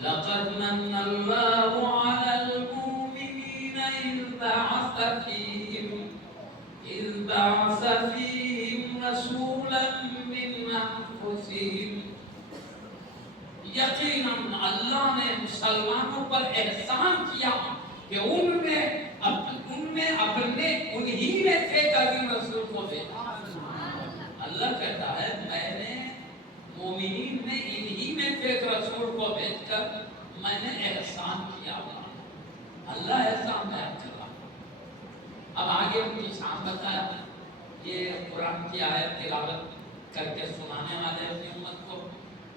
لقد من الله على المؤمنين إذ بعث فيهم رسولا من أنفسهم. یقیناً اللہ نے مسلمانوں پر احسان کیا کہ ان میں اپنے انہی میں سے ایک عظیم رسول کو بھیجا. اللہ کہتا ہے میں نے مومنین میں انہی میں سے ایک رسول کو بھیج کر میں نے احسان کیا. اللہ احسان بیان کر رہا. اب آگے ان کی شان بتایا. یہ قرآن کی آیت تلاوت کر کے سنانے والے اپنی امت کو،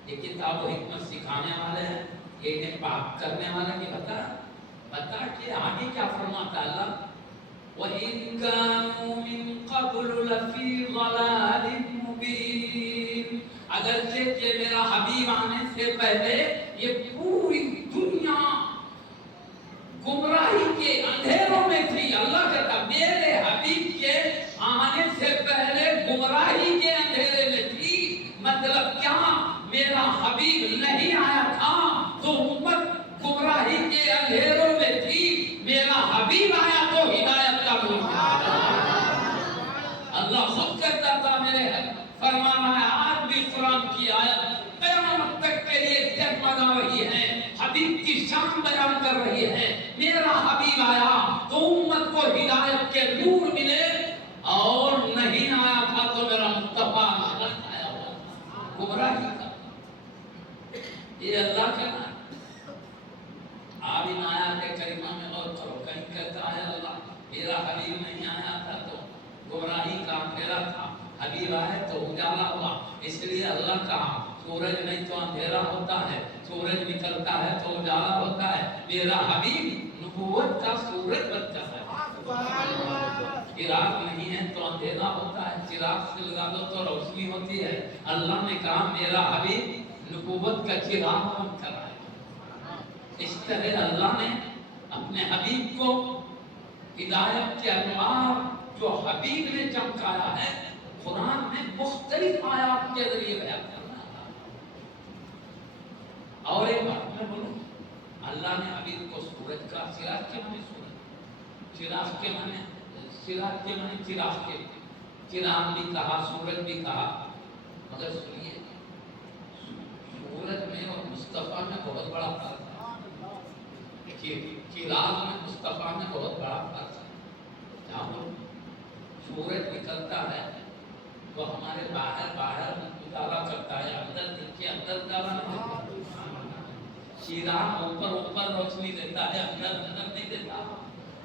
یہ کتاب و حکمت سکھانے والے ہیں، یہ انہیں پاک کرنے والے کی بتا کہ آگے کیا فرماتا اللہ. وَإِن كَانُوا مِن قَبْلُ لَفِي ضَلَالٍ مُبِينٍ. اگرچہ کہ میرا حبیب آنے سے پہلے یہ پوری دنیا گمراہی کے اندھیروں میں تھی. اللہ کہتا میرے حبیب کے آنے سے پہلے گمراہی کے اندھیرے میں تھی. مطلب کیا؟ میرا حبیب نہیں آیا تھا تو امت گمراہی کے اندھیروں میں تھی. میرا حبیب آیا تو ہدایت کا نور. اللہ خود کہتا تھا میرے فرمانا ہے آج بھی قرآن کی آیت قیامت تک کے لیے جگمگا رہی ہے، حبیب کی شان بیان کر رہی ہے. میرا حبیب آیا تو امت کو ہدایت کے نور ملے، اور نہیں آیا تھا تو میرا مصطفیٰ غلط آیا ہوا گمراہی کا. یہ اللہ کا نام. آپ ان آیات کریمہ میں غور کرو. کہیں کہتا ہے اللہ میرا حبیب نہیں آیا تھا تو گمراہی کا اندھیرا تھا، حبیب آئے تو اجالا ہوا. اس لیے اللہ کہا سورج نہیں تو اندھیرا ہوتا ہے، سورج نکلتا ہے تو اجالا ہوتا ہے. میرا حبیب نبوت کا سورج بن جاتا ہے. چراغ نہیں ہے تو اندھیرا ہوتا ہے، چراغ سے لگا دو تو روشنی ہوتی ہے. اللہ نے کہا میرا حبیب نبوت کا چراغ بن کر آئے. اس طرح اللہ نے اپنے حبیب کو ہدایت کے انوار جو حبیب نے چمکایا ہے قرآن میں مختلف آیات کے ذریعے بیان کرنا تھا. اور ایک بات میں بولوں، اللہ نے حبیب کو سورج کا چراغ کے معنی سورج، چراغ کے معنی چراغ کے معنی چراغ کے چراغ بھی کہا سورج بھی کہا. مگر سنیے سورج میں اور مصطفیٰ میں بہت بڑا فرق ہے. چراغ میں مصطفیٰ میں بہت بڑا فرق ہے. جہاں سورج نکلتا ہے تو ہمارے باہر اجالا کرتا ہے، اندر دل کے اندر اجالا نہیں دیتا. چراغ اوپر روشنی دیتا ہے، اندر نہیں دیتا.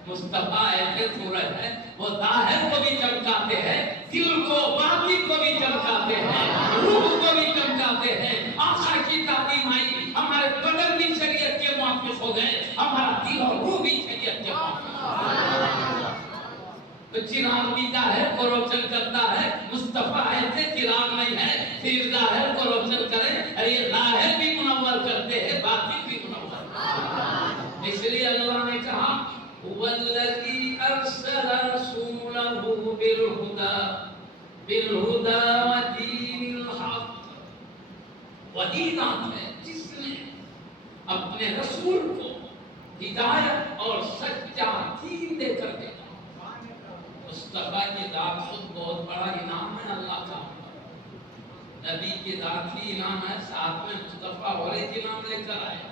مصطفیٰ ایسے سورج ہے وہ ظاہر کو بھی چمکاتے ہیں، دل کو باطن کو بھی چمکاتے ہیں، روح کو بھی چمکاتے ہیں. آقا کی تعلیم آئی ہمارے بدن بھی شریعت کے موافق ہو گئے، ہمارا دل اور روح بھی شریعت کے موافق ہو گئے. تو چراغ بھی ظاہر کو روشن کرتا ہے. مصطفیٰ ایسے چراغ نہیں ہے پھر ظاہر کو روشن کرے، یہ ظاہر بھی منور کرتے ہیں باطن بھی منور کرتے. اس لیے اللہ نے کہا والذی ارسل رسولہ بالہدی ودین الحق. وہی ذات ہے جس نے اپنے رسول کو ہدایت اور سچا دین دے کر بھیجا. مصطفیٰ کی ذات خود بہت بڑا انعام ہے اللہ کا. نبی کی ذات ہی انعام ہے، ساتھ میں مصطفیٰ اور ایک انعام لے کر آیا.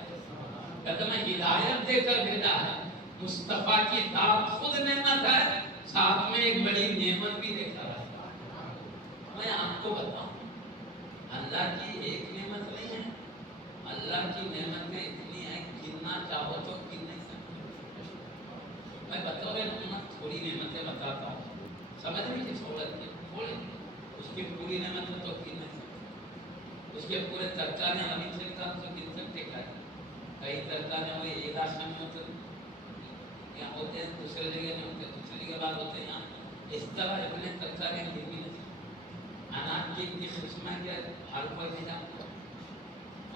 کہتا میں ہدایت دے کر بھیجا ہے. مصطفیٰ کی ذات خود نعمت ہے، ساتھ میں ایک بڑی نعمت بھی دے کر آیا. میں آپ کو بتاؤں اللہ کی ایک نعمت نہیں ہے، اللہ کی نعمتیں اتنی ہیں گننا چاہو تو گن نہیں سکتے. میں بطور نعمت تھوڑی نعمتیں بتاتا ہوں، سمجھ لیجیے تھوڑی اس کی پوری نعمت تو گن نہیں سکتے. اس کے پورے ترکانے ابھی سے کا تو گن سکتے کیا؟ کئی ترکانے ہوئے ایک آشرم میں ہوتے یہاں ہوتے ہیں، دوسرے جگہ میں ہوتے ہیں، دوسری جگہ بعد ہوتے ہیں یہاں. اس طرح اتنے ترکانے گن بھی نہیں. اناج کی اتنی قسمیں کہ ہر کوئی نہیں جانتا.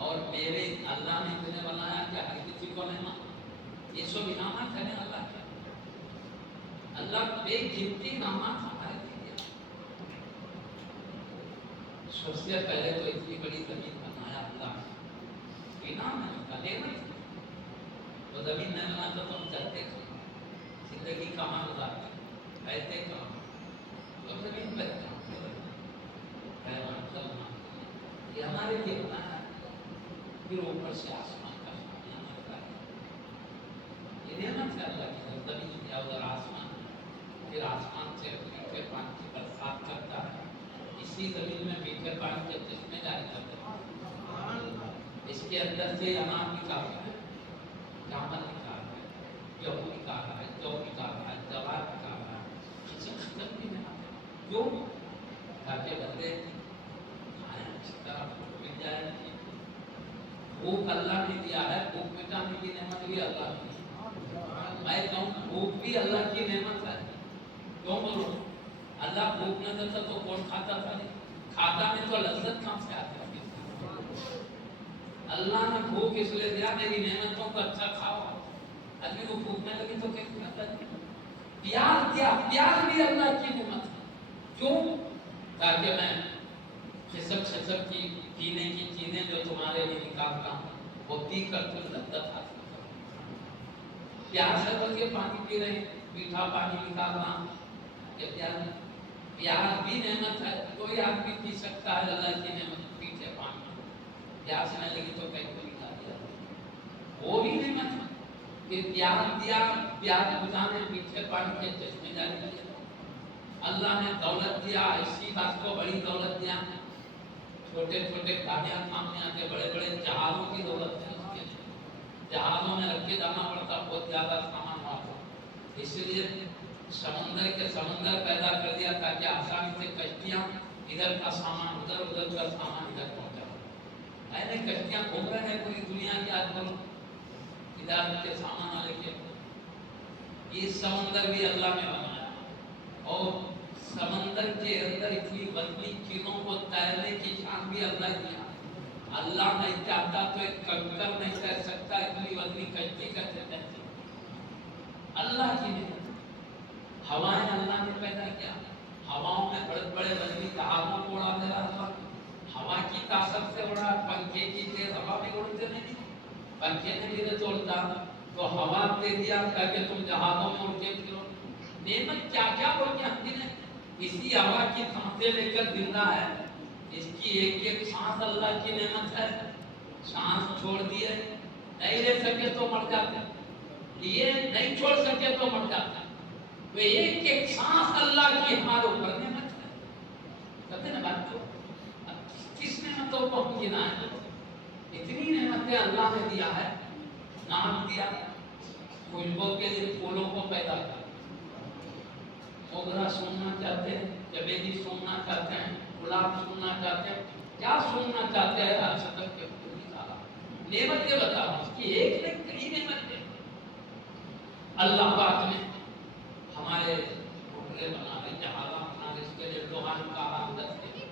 اور میرے اللہ نے تجھے بنایا کہ ہر کسی کو نہیں مانا. یہ سب انعامات ہیں اللہ کے. اللہ بے گنتی انعامات ہمارے دیے. سب سے پہلے تو اتنی بڑی زمین بنایا اللہ انعام ہے. زمین نہیں بناتا تو ہم چلتے زندگی کہاں گزارتے رہتے کہاں تو زمین پر کہاں حیوان چلنا یہ ہمارے لیے بنایا پھر اوپر سے آسمان کا نعمت ہے یہ نعمت ہے اللہ کی زمین یا ادھر آسمان پھر آسمان سے میٹھے پانی کی برسات کرتا ہے اسی زمین میں میٹھے پانی کے چشمے جاری کرتے ہیں اس کے اندر سے انار نکال رہا ہے چاول نکال رہا ہے گیہوں نکال رہا ہے جو نکال رہا ہے جوار نکال رہا ہے کسی ختم بھی نہیں آتا کیوں تاکہ بندے کھائیں اچھی طرح بھوک مٹ جائے بھوک اللہ نے دیا ہے بھوک مٹانے کی نعمت بھی اللہ نے میں کہوں بھوک بھی اللہ کی نعمت ہے کیوں بولو اللہ بھوک نہ دیتا تو کون کھاتا تھا کھاتا میں تو لذت کہاں سے آتی اللہ نے بھوک اس لیے دیا میری نعمتوں کو اچھا کھاؤ آدمی کو بھوک نہ لگی تو کیسے کھاتا ہے پیار دیا پیار بھی اللہ کی نعمت ہے کیوں تاکہ میں خسک کی پینے کی چیزیں جو تمہارے لیے نکالتا ہوں وہ پی کر تم لذت حاصل کرو پیار سے بول کے پانی پی رہے میٹھا پانی نکالنا یہ پیار بھی نعمت ہے کوئی آدمی پی سکتا ہے اللہ کی نعمت پیٹھے پانی پیاس نہ لگی تو کہیں کو نکال دیا وہ بھی نعمت ہے کہ پیار دیا پیار بجھانے میٹھے پانی کے چشمے جاری کیے اللہ نے دولت دیا اسی بات کو بڑی دولت دیا چھوٹے چھوٹے گاڑیاں سامنے آتے بڑے بڑے جہازوں کی دولت ہے اس کے جہازوں میں رکھ کے جانا پڑتا بہت زیادہ سامان وہاں اس لیے سمندر پیدا کر دیا تاکہ آسانی سے کشتیاں ادھر کا سامان ادھر ادھر کا سامان ادھر پہنچا ایسے کشتیاں گھوم رہے ہیں پوری دنیا کی آج کل ادھر کے سامان والے کے یہ سمندر بھی اللہ نے بنایا اور سمندر کے اندر اتنی وزنی چیزوں کو تیرنے کی شان بھی اللہ دیا اللہ نہیں چاہتا تو ایک کنکر نہیں تیر سکتا اتنی وزنی کشتی کیسے تیرتی اللہ کی نعمت ہوائیں اللہ نے پیدا کیا ہواؤں میں بڑے بڑے وزنی جہازوں کو اڑا دے رہا ہوا کی طاقت سے اڑا پنکھے کی تیز ہوا میں اڑتے نہیں پنکھے نے بھی تو اڑتا تو ہوا دے دیا تاکہ تم جہازوں میں اڑ کے پھرو نعمت کیا کیا ہو گیا ہم نے اسی ہوا کی سانسیں لے کر زندہ ہے اس کی ایک ایک سانس اللہ کی نعمت ہے سانس چھوڑ دیے نہیں لے سکے تو مر جاتے یہ نہیں چھوڑ سکے تو مر جاتا وہ ایک ایک سانس اللہ کی ہمارے اوپر نعمت ہے کہتے نا بات کو کس نعمتوں کو ہم گنائیں اتنی نعمتیں اللہ نے دیا ہے نام دیا خوشبو کے لیے پھولوں کو پیدا کر موگرا سننا چاہتے ہیں چمیلی سننا چاہتے ہیں گلاب سننا چاہتے ہیں کیا سننا چاہتے ہیں ہر صدق کے پھول نکالا نعمتیں بتاؤ اس کی ایک نہیں کئی نعمتیں اللہ پاک نے ہمارے گھوڑے بنا رہے جہازاں بنا رہے اس کے لیے لوہا نکالا اندر سے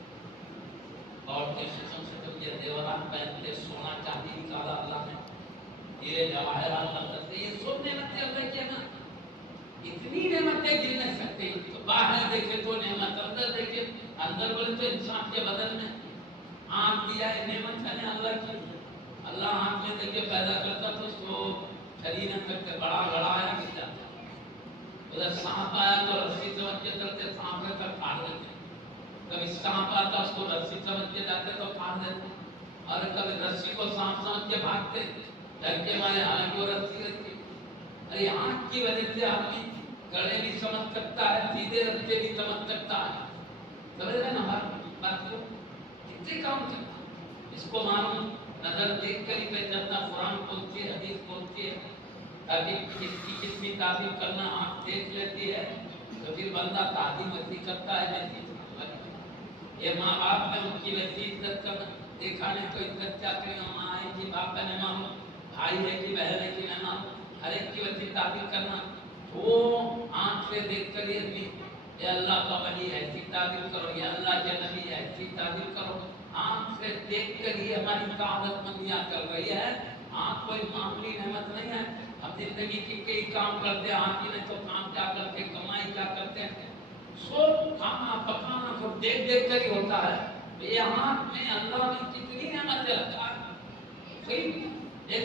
اور کے قسم سے جب یہ دیوران پہنتے سونا چاندی نکالا اللہ نے یہ جواہرات اندر سے یہ سب نعمتیں اللہ کی نا اتنی نعمتیں گن نہیں سکتے تو باہر دیکھے تو نعمت اندر دیکھے اندر بولے تو انسان کے بدن میں آنکھ دیا ہے نعمت ہے اللہ کی اللہ آنکھ میں دیکھے پیدا کرتا تو اس کو کھری نہ کرتے بڑا لڑایا گر جاتا ادھر سانپ آیا تو رسی سمجھ کے چلتے سانپ رہ کر پھاڑ دیتے کبھی سانپ آتا اس کو رسی سمجھ کے جاتے تو پھاڑ دیتے اور کبھی رسی کو سانپ سمجھ کے بھاگتے ڈر کے مارے آنکھ کو رسی رہتی ارے آنکھ کی وجہ سے آدمی گڑے بھی سمجھ سکتا ہے سیدھے رستے بھی سمجھ سکتا ہے سمجھ رہے نا بات کو کتنے کام کرتا اس کو معلوم نظر دیکھ کر ہی پہچاننا قرآن کھولتی ہے حدیث کھولتی ہے تاکہ کس کی کتنی تعظیم کرنا آنکھ دیکھ لیتی ہے تو پھر بندہ تعظیم ویسی کرتا ہے جیسی یہ ماں باپ نے ان کی ویسی عزت کر دیکھا نہیں تو عزت کیا کریں ماں ہے کہ باپ کا نہیں معلوم بھائی ہے کہ بہن ہے کہ نہیں معلوم ہر ایک کی ویسی تعظیم کرنا وہ آنکھ سے دیکھ کر یہ اللہ کا ولی ہے ایسی تعظیم کرو یہ اللہ کے نبی ہے ایسی تعظیم کرو آنکھ سے دیکھ کر یہ ہماری سعادت مندیاں کر رہی ہے آنکھ کوئی معمولی نعمت نہیں ہے ہم زندگی کی کئی کام کرتے ہیں آنکھ ہی نہیں تو کام کیا کرتے کمائی کیا کرتے ہیں سب کھانا پکانا سب دیکھ دیکھ کر ہی ہوتا ہے یہ آنکھ میں اللہ نے کتنی نعمتیں رکھا ہے 1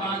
5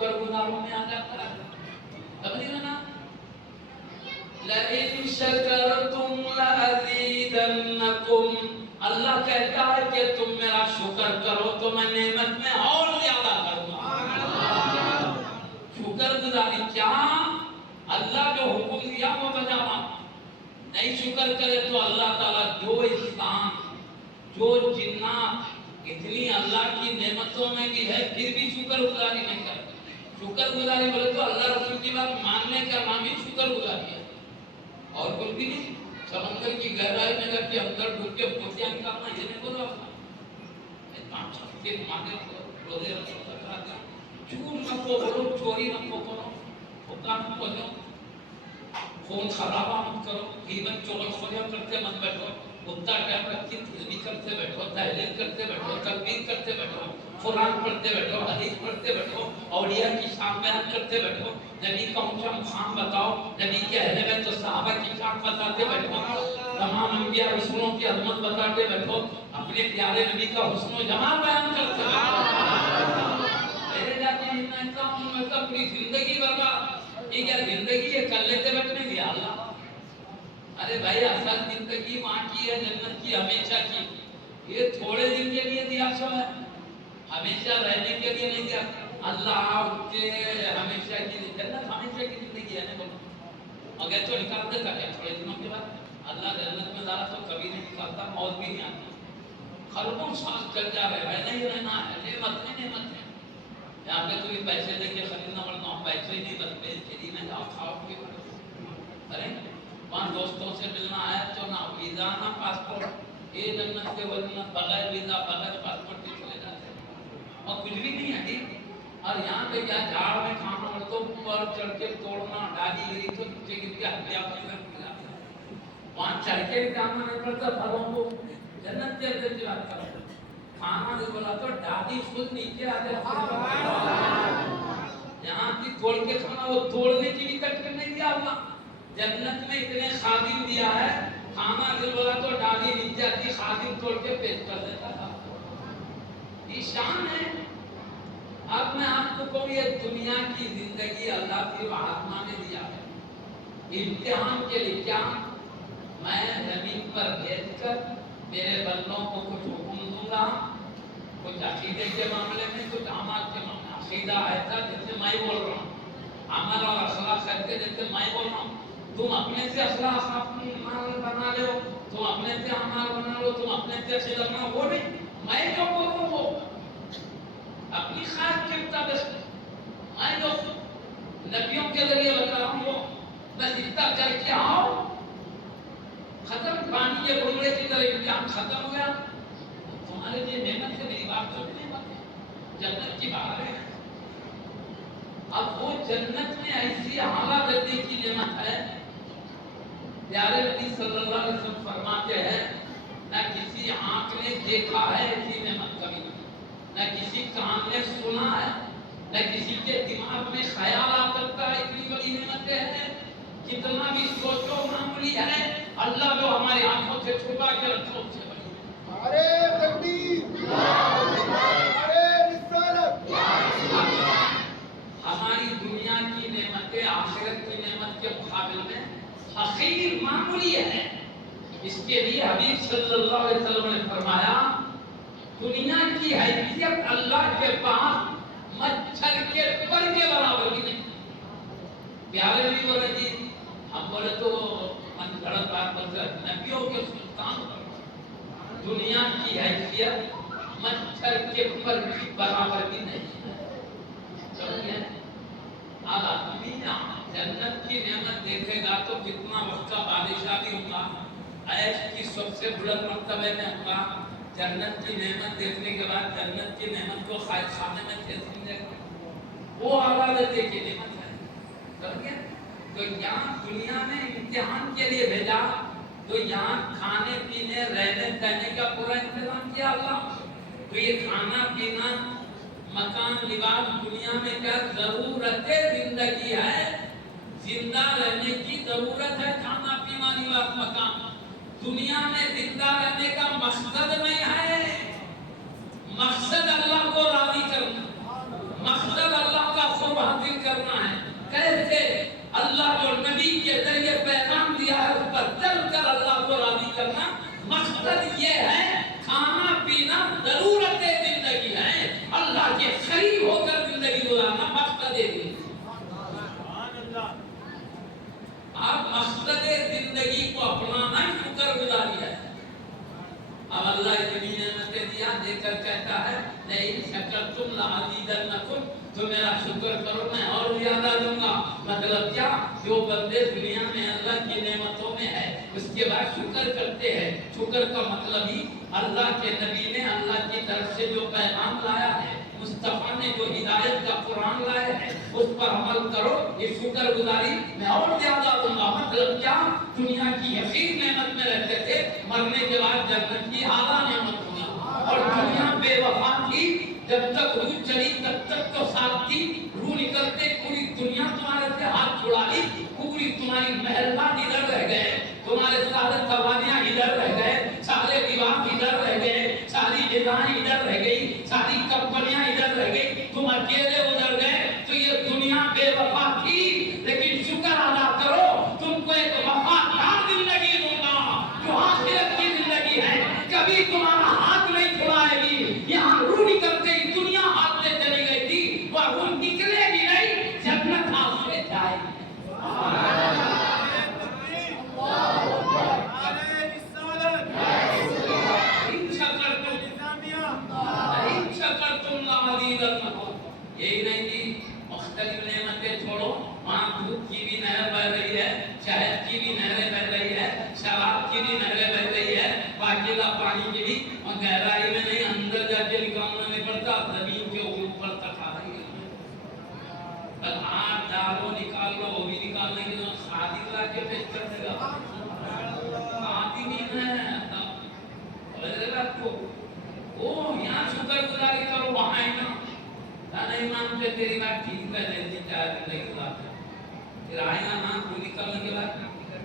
شکر گزاروں میں آ جاتا ہے. تبلیغ نا لئن شکرتم لأزیدنکم، اللہ کہتا ہے کہ تم میرا شکر کرو تو میں نعمت میں اور زیادہ کروں گا. شکر گزاری کیا؟ اللہ جو حکم دیا وہ بجانا. نہیں شکر کرے تو اللہ تعالیٰ جو انسان جو جنات اتنی اللہ کی نعمتوں میں بھی ہے پھر بھی شکر گزاری نہیں کرتے. شکر گزاری بولے تو اللہ رسول کی بات ماننے کا نام ہی شکر گزاری ہے اور کچھ بھی نہیں. سمندر کی گہرائی میں اگر کے اندر ڈوب کے پوچھیا نکالنا یہ نہیں بولو اتنا کے مانے روزے رکھو کرا دیا. جھوٹ نہ بولو، چوری نہ کرو، دھوکا نہ بولو، خون خرابہ مت کرو، غیبت چغل خوریاں کرتے مت بیٹھو، اتنا ٹائم رکھ کے تسبیح کرتے بیٹھو، تہلیل کرتے بیٹھو، تکبیر کرتے بیٹھو، قرآن پڑھتے بیٹھو، حدیث پڑھتے بیٹھو، اولیاء کی شان بیان کرتے بیٹھو، نبی کا اونچا مقام بتاؤ، نبی کے اہل بیت و صحابہ کی شان بتاتے بیٹھو، تمام انبیاء رسولوں کی عظمت بتاتے بیٹھو، اپنے پیارے نبی کا حسن و جمال بیان کرتے بیٹھو. میرے جاتے ہیں میں تو اپنی زندگی برباد، یہ کیا زندگی ہے کر لیتے بیٹھنے دیا اللہ. ارے بھائی اصل زندگی وہاں کی ہے جنت کی ہمیشہ کی. یہ تھوڑے دن کے لیے دیا سو ہے، ہمیشہ رہنے کے لیے نہیں دیا. اللہ کے ہمیشہ کی جنت ہمیشہ کی زندگی ہے نا بولو. اگر تو نکال دیتا کیا تھوڑے دنوں کے بعد اللہ جنت میں ڈالا تو کبھی نہیں نکالتا، موت بھی نہیں آتی. خربوں سانس چل جا رہے ہیں نہیں رہنا ہے، نعمت ہے نعمت ہے. یہاں پہ تو پیسے دے کے خریدنا پڑتا ہوں، پیسے ہی نہیں بنتے فری میں جاؤ کھاؤ پیو. ارے وہاں دوستوں سے ملنا ہے تو نہ ویزا نہ پاسپورٹ، یہ جنت کے جنت بغیر ویزا بغیر پاسپورٹ کے چلے جاتے ہیں اور کچھ بھی نہیں ہے ٹھیک. اور یہاں پہ کیا جھاڑ میں کھانا ہو تو اوپر چڑھ کے توڑنا، ڈالی گری تو نیچے گر کے ہڈیاں پھر جاتا ہے. وہاں چڑھ کے جانا نہیں پڑتا پھلوں کو. جنت کے اندر کی بات کرو کھانا نہیں بولا تو ڈالی خود نیچے آ جاتی. یہاں کی توڑ کے کھانا وہ توڑنے کی بھی تکلیف نہیں دیا اللہ. جنت میں اتنے خادم دیا ہے، کھانا دل بولا تو ڈالی نیچے آتی، خادم توڑ کے پیش کر دیتا تھا. یہ شان ہے. اب میں آپ کو کہوں یہ دنیا کی زندگی اللہ کی آسمان نے دیا ہے امتحان کے لیے. کیا میں زمین پر بھیج کر میرے بندوں کو کچھ حکم دوں گا، کچھ عقیدے کے معاملے میں، کچھ اعمال کے معاملے میں. عقیدہ ایسا جیسے میں بول رہا ہوں، عمل اور اخلاق کرتے جیسے میں بول رہا ہوں. تم اپنے سے اخلاق بنا لو، تم اپنے سے اعمال بنا لو، تم اپنے سے عقیدہ بنا لو، وہ نہیں. میں جو بول رہا ہوں وہ اپنی خاص کے مطابق میں جو نبیوں کے ذریعے بتا رہا ہوں وہ بس اتنا کر کے آؤ. ختم پانی کے بھولنے کی طرح امتحان ختم ہو گیا. تمہارے لیے نعمت سے میری بات سن نعمت جنت کی بات ہے. اب وہ جنت میں ایسی اعلیٰ درجے کی نعمت ہے. پیارے نبی صلی اللہ علیہ وسلم فرماتے ہیں نہ کسی آنکھ نے دیکھا ہے ایسی نعمت کبھی، نہ کسی کان نے سنا ہے، نہ کسی کے دماغ میں خیال آ سکتا ہے. اتنی بڑی نعمتیں ہیں، کتنا بھی سوچو معمولی ہے. اللہ جو ہماری آنکھوں سے چھپا کے رکھو اس سے بڑی ہے. ارے تکبیر، ارے رسالت. ہماری دنیا کی نعمتیں آخرت کی نعمت کے مقابل میں حقیر معمولی ہے. اس کے لیے حبیب صلی اللہ علیہ وسلم نے فرمایا دنیا کی حیثیت اللہ کے پاس مچھر کے پر کے برابر بھی نہیں. پیارے بھی بولے جی ہم بولے تو من گھڑت بات بولتے نبیوں کے سلطان پر دنیا کی حیثیت مچھر کے پر کی برابر بھی نہیں. اب آدمی جنت کی نعمت دیکھے گا تو کتنا وقت کا بادشاہ بھی ہوگا، عیش کی سب سے بلند مرتبے میں ہوگا. جنت کی نعمت دیکھنے کے بعد جنت کی نعمت کو خانے میں سمجھے وہ اعلیٰ درجے کی نعمت ہے. تو یہاں دنیا میں امتحان کے لیے بھیجا تو یہاں کھانے پینے رہنے سہنے کا پورا انتظام کیا اللہ. تو یہ کھانا پینا مکان لباس دنیا میں کیا ضرورت زندگی ہے. زندہ رہنے کی ضرورت ہے کھانا پینا لباس مکان. دنیا میں زندہ رہنے کا مقصد نہیں ہے، مقصد اللہ کو راضی کرنا، مقصد اللہ کا قرب مقصد زندگی. آپ مقصد زندگی کو اپنانا شکر گزاری ہے. اب اللہ اتنی نعمتیں دیا دے کر کہتا ہے لئن شکرتم لازیدنکم، تو میرا شکر کرو میں اور زیادہ دوں گا. مطلب کیا؟ جو بندے دنیا میں اللہ کی نعمتوں میں ہے اس کے بعد شکر کرتے ہیں. شکر کا مطلب ہی اللہ کے نبی نے اللہ کی طرف سے جو پیغام لایا ہے، مصطفیٰ نے جو ہدایت کا قرآن لایا ہے اس پر عمل کرو. یہ شکر گزاری میں اور زیادہ دوں گا. مطلب کیا؟ دنیا کی یقین نعمت میں رہتے تھے، مرنے کے بعد جنت کی اعلیٰ نعمت ہوئی. اور دنیا بے وفا تھی، جب تک روح چلی تب تک تو ساتھ تھی. روح نکلتے پوری دنیا تمہارے سے ہاتھ چھڑا لی. پوری تمہاری محلات ادھر رہ گئے، تمہارے سارے قوانیاں ادھر رہ گئے، سارے رواج ادھر رہ گئے، ساری غذائیں ادھر رہ گئی، ساری کمپنیاں ادھر رہ گئی، تم اکیلے ادھر گئے. تو یہ دنیا بے وفا تھی، لیکن شکر ادا کرو تم کو ایک وفادار زندگی دوں گا جو آخرت کی زندگی ہے. کبھی تمہارا ہاتھ نہیں چھڑائے گی. یہاں روح نکلتے ہی دنیا ہاتھ سے چلی گئی تھی، وہ روح نکلے گی نہیں، جنت ہاتھ سے جائے گی. یہی نہیں جی، مختلف نعمتیں چھوڑو. وہاں دودھ کی بھی نہر بہ رہی ہے، شہد کی بھی نہریں بہ رہی ہے، شراب کی بھی نہریں بہ رہی ہے، پاکیزہ پانی کی بھی. اور گہرائی میں نہیں، اندر جا کے نکالنا نہیں پڑتا، زمین کے اوپر تک آ رہی ہے. بس آپ ڈالو نکال لو، وہ بھی نکالنے کے لیے خادی لا کے پیش کر دے گا. خادی نہیں ہے آپ کو. وہ یہاں شکر گزاری کرو، وہاں ہی نا نہیں مانتے تیری بات ٹھیک ہے، لیتے چاہے زندگی گزارتے. پھر آئے گا نا تو نکلنے کے بعد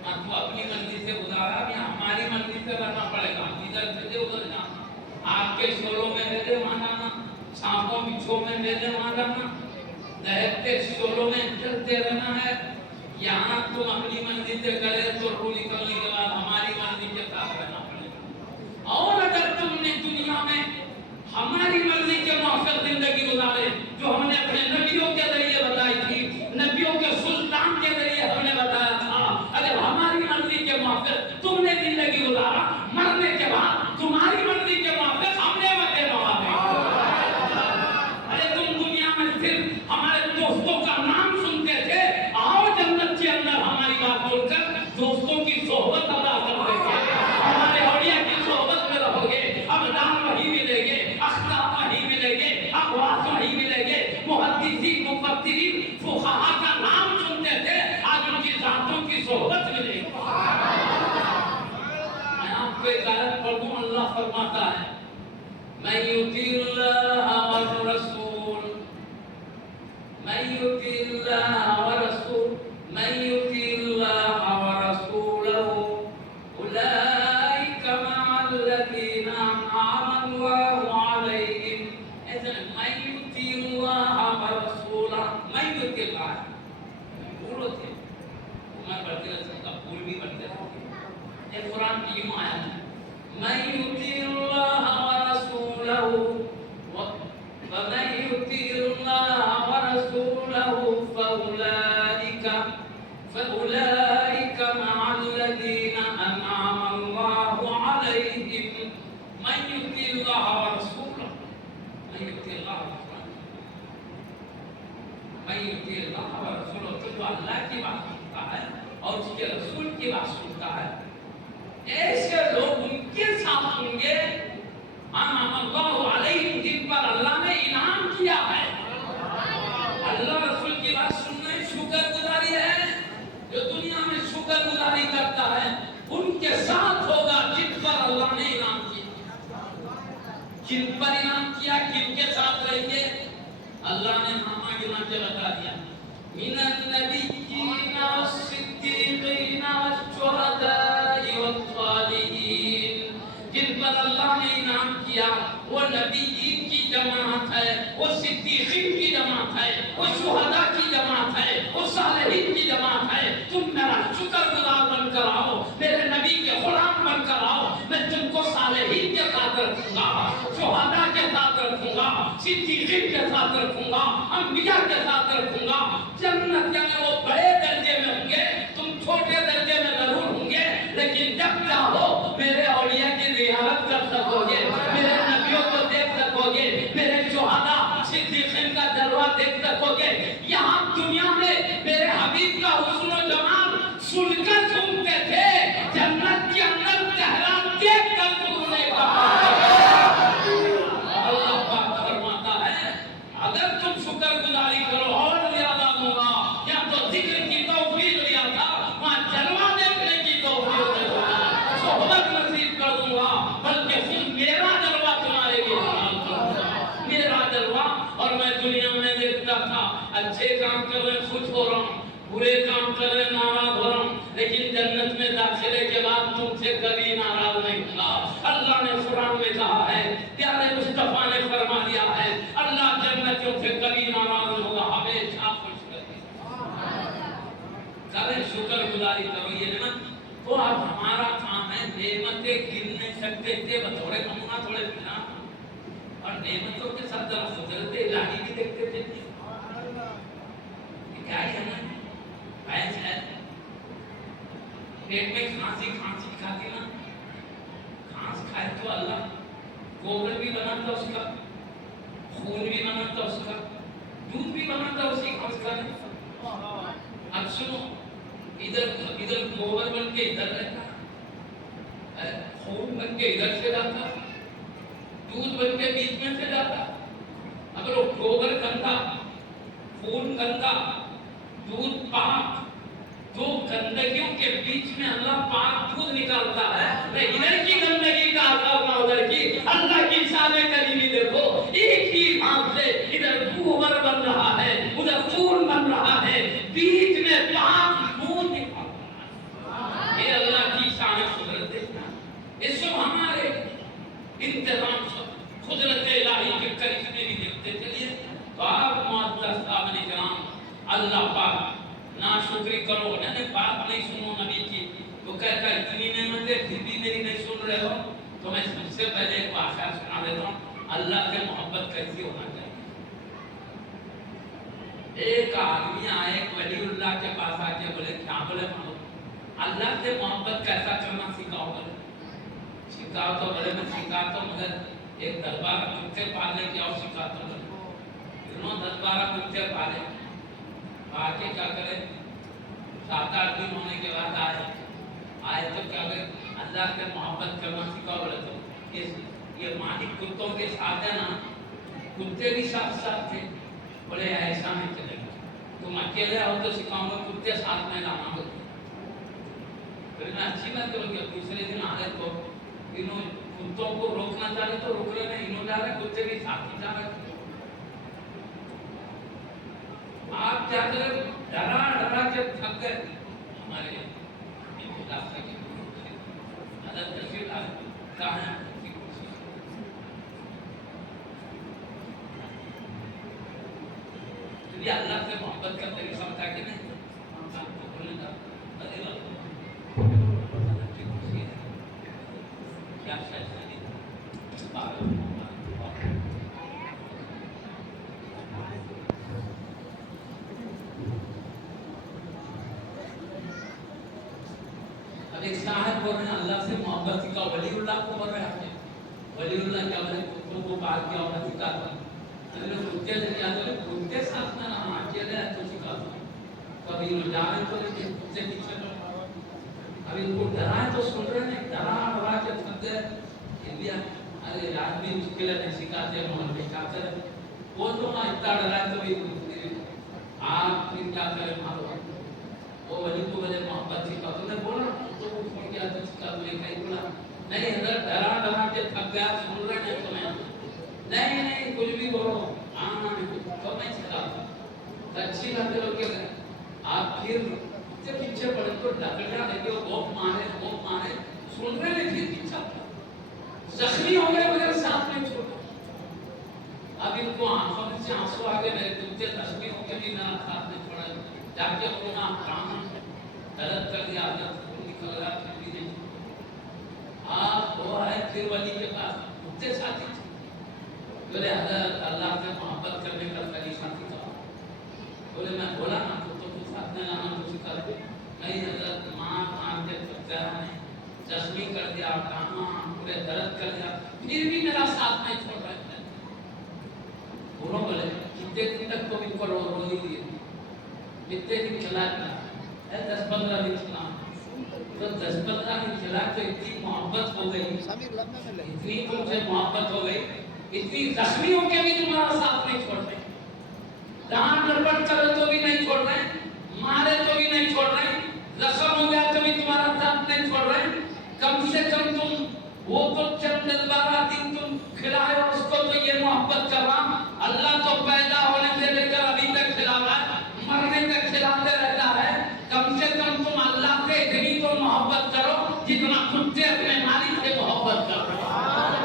تو اپنی مرضی سے گزارا، یا ہماری مرضی سے کرنا پڑے گا. ادھر سے دے ادھر جانا، آپ کے شولوں میں دے دے وہاں جانا، سانپوں بچھوں میں دے دے وہاں جانا، دہتے شولوں میں چلتے رہنا ہے. یہاں تم اپنی مرضی سے کرے تو روح نکلنے کے بعد ہماری مرضی کے ساتھ رہنا پڑے گا. اور اگر تم نے دنیا میں ہماری مرضی کے موافق زندگی گزارے جو ہم نے اپنے نبیوں کے ذریعے بتائی تھی، نبیوں کے سلطان کے ذریعے ہم نے بتایا تھا، اگر ہماری مرضی کے موافق تم نے زندگی گزارا، مرنے کے بعد تمہاری مرضی کے موافق ہم نے وعدے نبھائے. ارے تم دنیا میں صرف ہمارے دوستوں کا نام سنتے تھے، آؤ جنت کے اندر ہماری بات بول کر دوستوں کی صحبت ادا کر دیں گے، ہمارے اولیاء کی صحبت میں رہو گے. ابدان وہی ملیں گے، اخلاق وہی ملیں گے، اقوال وہی ملیں گے. محدثین مفسرین فقہا کا نام سنتے تھے، آج ان کی ذاتوں کی صحبت ملے گی. میں آپ کو ایک آیت پڑھ دوں. اللہ فرماتا ہے من یطیع اللہ والرسول، من یطیع اللہ والرسول، من یطیع اللہ ورسولہ اولئک مع الذین انعم اللہ علیہم. ایسا من یطیع اللہ ورسولہ، من یطیع اللہ پھول ہوتے ہیں، عمر پڑھتے رہتے ہیں، پھول بھی پڑھتے رہتے ہیں. یہ قرآن کی یوں آیا ہے من یطیع اللہ ورسولہ ومن یطیع اللہ ورسولہ فأولئک مع الذین انعم اللہ علیہم. من یطیع اللہ ورسولہ، من یطیع اللہ ورسولہ، من یطیع اللہ ورسولہ، تو اللہ کی بات سنتا ہے اور اس کے رسول کی بات سنتا ہے، ایسے لوگ ان کے ساتھ ہوں گے انعم اللہ علیہم، جن پر اللہ نے انعام کیا ہے. اللہ رسول کی بات سننا شکر گزاری ہے. جو دنیا میں شکر گزاری کرتا ہے ان کے ساتھ ہوگا جن پر اللہ نے انعام کیا. جن پر انعام کیا کن کے ساتھ رہیں گے؟ اللہ نے نامہ گنا کے بتا دیا من النبیین والصدیقین والشہداء والصالحین. جن پر اللہ نے انعام کیا وہ نبیین کی جماعت ہے، وہ صدیقین کی جماعت ہے، وہ شہداء کی جماعت ہے، وہ صالحین کی جماعت ہے. تم میرا شکر گزار بن کر آؤ، میرے نبی کے غلام بن کر آؤ، میں تم کو صالحین کے ساتھ رکھوں گا، شہداء کے ساتھ رکھوں گا، صدیقین کے ساتھ رکھوں گا، انبیاء کے ساتھ رکھوں گا. جنت یعنی وہ بڑے درجے میں ہوں گے، تم چھوٹے درجے میں ضرور ہوں گے، لیکن جب چاہو میرے اولیاء کی زیارت کر سکو گے، میرے نبیوں کو دیکھ سکو گے، میرے شہداء صدیقین کا جلوہ دیکھ سکو گے. یہاں دنیا میں میرے حبیب کا حسن و جمال سن کر سنتے تھے، جنت کے اندر چہرہ دیکھ کر سننے کا. اللہ پاک فرماتا ہے اگر تم شکر گزاری کرو اور زیادہ دوں گا. یا تو ذکر کی توفیق دیا تھا، وہاں جلوہ دیکھنے کی توفیق دے دوں گا، صحبت نصیب کر دوں گا، بلکہ خود میرا جلوہ تمہارے لیے حلال کر دوں گا. میرا جلوہ. اور میں دنیا میں دیکھتا تھا اچھے کام کر رہے خوش ہو رہا ہوں، برے کام کر رہے ناراض ہو رہا ہوں، لیکن جنت میں داخلے کے بعد تم سے کبھی ناراض نہیں ہوگا. اللہ نے قرآن میں کہا ہے، پیارے مصطفیٰ نے فرما دیا ہے، اللہ جنتوں سے کبھی ناراض نہیں ہوگا، ہمیشہ خوش رہے گا. کریں شکر گزاری کرو. یہ نعمت تو اب ہمارا کام ہے، نعمتیں گن نہیں سکتے تھے، تھوڑے کمنا تھوڑے بنا، اور نعمتوں کے ساتھ ذرا قدرت الہی بھی دیکھتے تھے. یہ کیا ہے نا، بھینس ہے پیٹ میں کھانسی کھاتی نا، گھاس کھائے تو اللہ گوبر بھی بناتا اس کا، خون بھی بناتا اس کا، دودھ بھی بناتا اسی گھاس کا. اب سنو، ادھر گوبر بن کے ادھر رہتا، خون بن کے ادھر سے جاتا، دودھ بن کے بیچ میں سے جاتا. اگر وہ گوبر گندا، خون گندا، دودھ پاک، دو گندگیوں کے بیچ میں اللہ پاک دودھ نکالتا ہے. ادھر کی گندگی کا اثر نہ ادھر کی. اللہ کی شان کریمی دیکھو، ایک ہی ہاتھ سے ادھر گوبر بن رہا ہے، ادھر خون بن رہا ہے، بیچ میں پاک دودھ نکالتا ہے. یہ اللہ کی شان قدرت دیکھنا. اس کو ہمارے انتظام سے قدرت الہی کے کرشمے بھی دیکھتے چلیے. تو آپ معزز صاحب کرام، اللہ پاک ناشکری کرو، یعنی بات نہیں سنو نبی کی. وہ کہتا ہے اتنی نعمتیں پھر بھی میری نہیں سن رہے ہو. تو میں سب سے پہلے ایک واقعہ سنا دیتا ہوں، اللہ سے محبت کیسی ہونا چاہیے. ایک آدمی آئے ایک ولی اللہ کے پاس آ کے بولے کیا؟ بولے اللہ سے محبت کیسا کرنا سکھاؤ. بولے سکھاؤ. تو بولے میں سکھاتا ہوں، مگر ایک 10-12 کتے پالنے کی اور سکھاتا ہوں. انہوں 10-12 کتے پالے، آگے کیا کرے 7-8 دن ہونے کے بعد آئے تو کیا کرے اللہ سے محبت کرنا سکھاؤ. بولے تو یہ مالک کتوں کے ساتھ ہے نا، کتے بھی ساتھ ساتھ تھے. بولے ایسا نہیں چلے گا، تم اکیلے ہو تو سکھاؤں گا، کتے ساتھ میں لانا. بولے پھر میں اچھی بات کروں گا. دوسرے دن آ رہے تو انہوں کتوں کو روکنا چاہ رہے تو روک رہے نہیں، انہوں جا رہے کتے بھی ساتھ ہی جا رہے. آپ کیا کریں، ڈرا کے تھک گئے. ہمارے راستہ کی حضرت تشریف کہاں ہے؟ یہ اللہ سے محبت کا طریقہ بتا کے نہیں آپ کو بولنے کا کیا شاید اب ایک صاحب بول رہے ہیں اللہ سے محبت کا، ولی اللہ کو بول رہے ہیں. ولی اللہ کیا بولے کتوں کو پال کیا ہونا سکھاتا. کتے سے کیا کرے، کتے ساتھ میں نہ اکیلے ہے تو سکھاتا. کبھی وہ جا رہے تو کتے پیچھے تو ابھی ان کو ڈرائے تو سن رہے نہیں، ڈرا کے تھک گئے. انڈیا ارے آدمی مشکل ہے نہیں سکھاتے محل میں کیا کرے. وہ تو اتنا ڈرائے تو بھی آپ پھر کیا کرے مارو. وہ ولی کو بولے محبت سکھا. تو نے بولا تو وہ فون کیا تو سکھا. تو نے کہیں بولا نہیں حضرت ڈرا کے تھک گیا سن رہے نہیں تمہیں. نہیں کچھ بھی بولو تو میں سکھاتا. اچھی بات ہے. آپ پھر پیچھے پڑے تو ڈکڑا لگے گوپ مارے سن رہے نہیں پھر پیچھا زخمی ہو گئے مگر ساتھ میں چھوڑا. اب ان کو آنکھوں سے آنسو آ گئے. میرے کتے زخمی ہو کے بھی میرا ساتھ میں چھوڑا. جا کے انہوں نے کام غلط کر دیا، نکل گیا پھر بھی نہیں. آپ وہ آئے پھر ولی کے پاس کتے ساتھی تھے. بولے حضرت اللہ سے محبت کرنے کا طریقہ سکھاؤ. بولے میں بولا نا تو ساتھ میں لانا تو سکھا دے. نہیں حضرت مار کے تھکا ہے, زخمی کر دیا, کہاں پورے درد کر دیا, پھر بھی میرا ساتھ نہیں چھوڑ رہے تھے. بولو بولے کتنے دن تک تو ان کو رو ہی دیے, کتنے دن کھلایا, 10-15 دن کھلایا. تو 10-15 دن کھلا تو اتنی محبت ہو گئی, اتنی تم سے محبت ہو گئی, اتنی زخمی ہو کے بھی تمہارا ساتھ نہیں چھوڑ رہے, ڈانٹ ڈپٹ کرو تو بھی نہیں چھوڑ رہے, مارے تو بھی نہیں چھوڑ رہے, زخم ہو گیا تو بھی تمہارا ساتھ نہیں چھوڑ رہے. کم سے کم تم وہ تو چند 12 دن تم کھلائے اس کو تو یہ محبت کر رہا. اللہ تو پیدا ہونے سے لے کر ابھی تک کھلا رہا ہے, مرنے تک کھلاتے رہتا ہے. کم سے کم تم اللہ سے اتنی تو محبت کرو جتنا خود سے اپنے مالک سے محبت کر رہا ہے.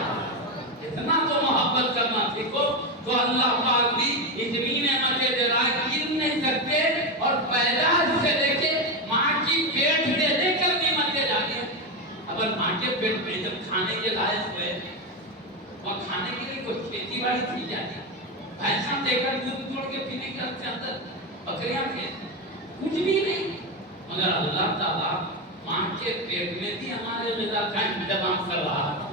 اتنا تو محبت کرنا سیکھو تو اللہ پاک بھی اتنی نعمتیں دے رہا ہے, گن نہیں سکتے. اور پیدائش سے لے کے ماں کی پیٹ سے لے کر نعمتیں جاری ہیں. اگر ماں کے پیٹ میں جب کھانے کے لائق ہوئے اور کھانے کے لیے کوئی کھیتی باڑی کی جاتی, بھینساں دے کر دودھ توڑ کے پینے کے اندر بکریاں تھے, کچھ بھی نہیں. مگر اللہ تعالیٰ ماں کے پیٹ میں بھی ہمارے غذا کا انتظام کر رہا ہے.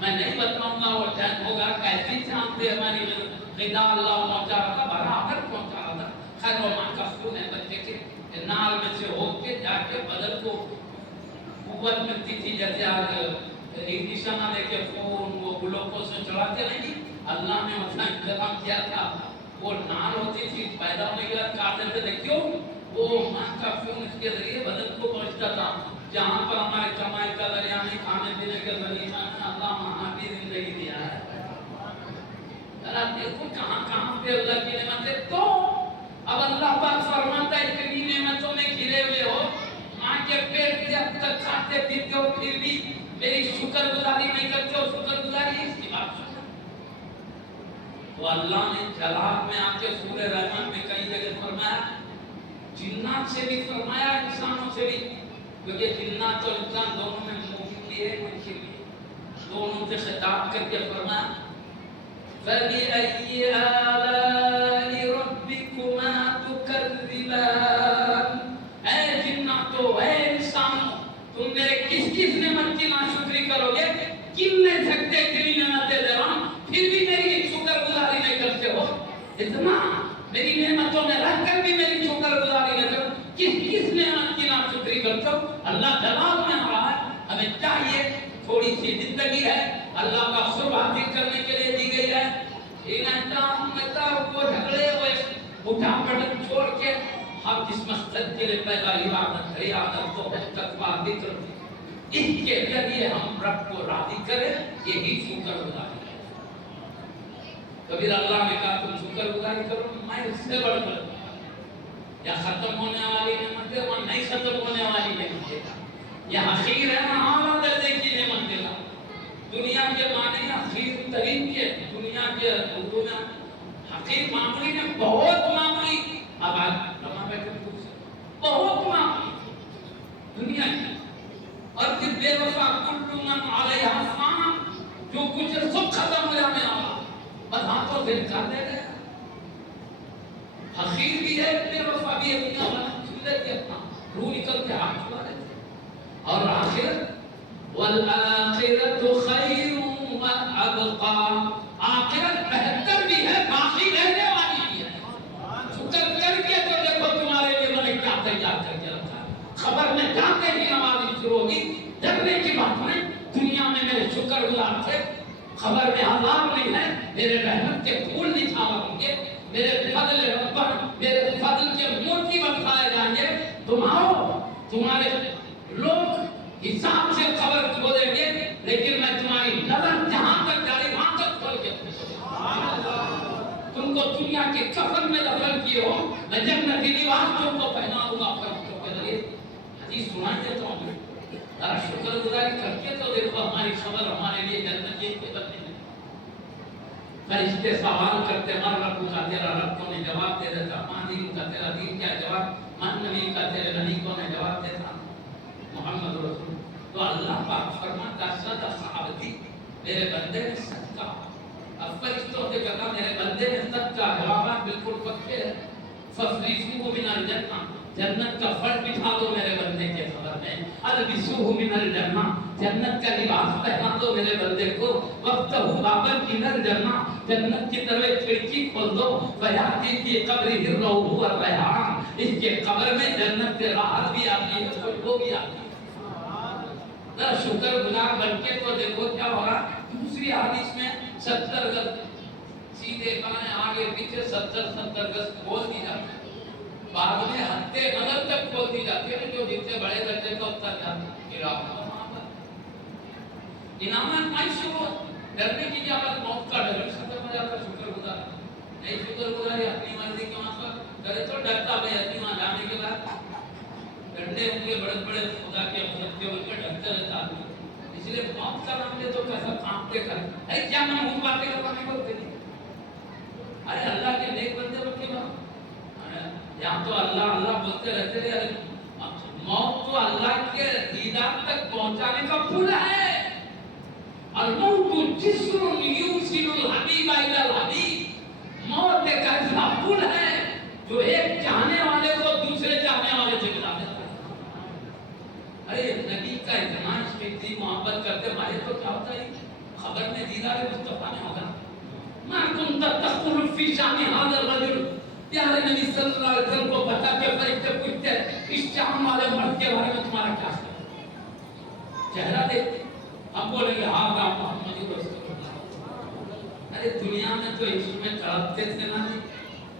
میں نہیں بتاؤں گا وہ ٹائم ہوگا کیسی چاند پہ ہماری غذا اللہ پہنچا رہا تھا, برابر پہنچا رہا تھا. خیر وہ ماں کا خون ہے, بچے کے نال میں سے ہو کے جا کے بدن کو قوت ملتی تھی. جیسے آج انجیکشن دے کے خون وہ گلوکوز میں چڑھاتے نہیں, اللہ نے اس کا انتظام کیا تھا. وہ نال ہوتی تھی, پیدا ہونے کے بعد کاٹتے تھے, کیوں وہ ماں کا خون اس کے ذریعے بدن کو پہنچتا تھا. جہاں پر ہمارے کمائی کا ذریعہ نہیں, کھانے پینے کے ذریعے اللہ وہاں بھی زندگی دیا ہے. ذرا دیکھو کہاں کہاں پہ اللہ کی نعمتیں. تو اب اللہ پاک فرماتا ہے اتنی نعمتوں میں گھرے ہوئے ہو, ماں کے پیٹ سے اب تک کھاتے پیتے ہو, پھر بھی میری شکر گزاری نہیں کرتے ہو. شکر گزاری اس کی بات سنو. تو اللہ نے جلال میں آ کے سورہ رحمان میں کئی جگہ فرمایا, جنات سے بھی فرمایا, انسانوں سے بھی, کیونکہ جنات اور انسان دونوں میں مومن بھی ہے, منکر بھی ہے. دونوں سے خطاب کر کے فرمایا فَبِأَيِّ آلَاءِ رَبِّكُمَا تُكَذِّبَانِ. اے جناتو, اے انسانوں, تم میرے کس کس نعمت کی ناشکری کرو گے؟ گن نہیں سکتے اتنی نعمتیں دے رہا ہوں, پھر بھی میری شکر گزاری نہیں کرتے ہو. اتنا میری نعمتوں میں رہ کر بھی میری شکر گزاری نہیں کرو, کس کس نعمت کی ناشکری کرتے ہو؟ اللہ جواب میں آ رہا ہے. ہمیں چاہیے تھوڑی سی زندگی ہے, اللہ کا قرب حاصل کرنے کے لیے دی گئی ہے. وہ جھگڑے ہوئے اٹھا پٹک چھوڑ کے ہم جس مقصد کے لیے پیدا عبادت ہے, عبادت تو تقویٰ ذکر, اس کے ذریعے ہم رب کو راضی کریں, یہی شکر گزاری ہے. کبھی اللہ نے کہا تم شکر گزاری کرو, میں اس سے بڑھ کر یا ختم ہونے والی نعمت ہے, وہ نہیں ختم ہونے والی نعمت ہے. یہ حقیر ہے, اعلیٰ درجے کی نعمت ہے. دنیا کے معنی حقیر ترین کے, دنیا کے اردو میں حقیر معمولی میں بہت معمولی. اب آج لمحہ بیٹھے بہت معمولی دنیا کی. اور پھر بے وفا کل من علیہا فان, جو کچھ سب ختم ہو جانے والا, بس ہاتھوں سے نکال دے گئے. حقیر بھی ہے, بے وفا بھی ہے, دنیا والا چھو لیتے اپنا روح نکل کے ہاتھ چھوڑا دیتے. اور آخرت والآخرت خیر وابقا, آخرت بہتر بھی ہے, باقی رہنے والی بھی ہے. شکر کر کے تو دیکھو تمہارے لیے میں نے کیا تیار کر کے رکھا ہے. خبر میں جاتے ہی نماز شروع ہوگی, ڈرنے کی بات نہیں. دنیا میں میرے شکر گزار تھے, خبر میں عذاب نہیں ہے, میرے رحمت کے پھول نچھاور ہوں گے, میرے فضل ربر, میرے فضل کے موتی برسائے جائیں گے. تم آؤ, تمہارے لوگ حساب سے خبر کھو دیں گے, لیکن میں تمہاری نظر جہاں تک جاری وہاں تک کھول کے تم کو دنیا کے کفن میں دفن کیے ہو, میں جنتی لباس تم کو پہناؤں گا فرشتوں کے ذریعے. حدیث سنائی دیتا ہوں, ذرا شکر گزاری کر کے تو دیکھو ہماری خبر ہمارے لیے جنت کے بدلے میں. فرشتے سوال کرتے, من رب کا, تیرا رب کون ہے؟ جواب دے دیتا, من دین کا, تیرا دین کیا؟ جواب, من نبی کا, تیرے نبی کون ہے؟ جواب دیتا, محمد رسول. تو اللہ پاک فرماتا صدق عبدی, میرے بندے نے سچ کہا. اب فرشتوں سے کہا میرے بندے نے سب کا جوابات بالکل پکے ہیں. فَفْرِشُوهُ مِنَ الْجَنَّةِ جنت کا فرش بچھا دو میرے بندے کے خبر میں. البسوہ من الجنہ جنت کا لباس پہنا دو میرے بندے کو. وَافْتَحُوا بَابًا مِنَ الْجَنَّةِ جنت کی طرف ایک کھڑکی کھول دو. فَيَأْتِي فِي قَبْرِهِ الرَّوْحُ وَالرَّيْحَانُ اس کے قبر میں جنت سے راحت بھی آتی ہے خوشبو بھی آتی ہے. ذرا شکر گزار بن کے تو دیکھو کیا ہو رہا. دوسری حدیث میں 70 گز سیدھے بائیں آگے پیچھے 70 گز کھول دی جاتی ہے. بعد میں ہتھے نظر تک کھول دی جاتی ہے جو جتنے بڑے درجے کا اتر جاتے ہیں. انعامات نہیں شروع ڈرنے کی اجازت موت کا ڈر ختم ہو جاتا. شکر گزار نہیں شکر گزاری اپنی مرضی کے وہاں پر کرے تو ڈرتا بھائی اپنی وہاں جانے کے بعد ڈنڈے ہوں گے بڑے بڑے خدا کے مدد کے اوپر ڈرتے رہتا آدمی. اس لیے موت کا نام لے تو کیسا کانپتے کرے. ارے کیا میں منہ باتیں کروانے بولتے نہیں. ارے اللہ کے نیک بندے بن کے بات یہاں تو اللہ اللہ بولتے رہتے رہے. موت تو اللہ کے دیدار تک پہنچانے کا پل ہے. الموت جسر یوصل الحبیب الی الحبیب موت ایک ایسا پل ہے جو ایک چاہنے والے کو دوسرے چاہنے والے سے ملا دیتا ہے. ارے نبی کا اتنا اتنی محبت کرتے مارے تو کیا ہوتا ہے خبر میں دیدار مصطفیٰ نے ہوگا. ما كنت تقول في شأن هذا الرجل پیارے نبی صلی اللہ علیہ وسلم کو بتا کے فرشتے پوچھتے اس شام والے مرد کے بارے میں تمہارا کیا چہرہ دیکھتے ہم بولیں گے ہاں محمد رسول اللہ. ارے دنیا میں تو عشق میں تڑپتے تھے نا جی.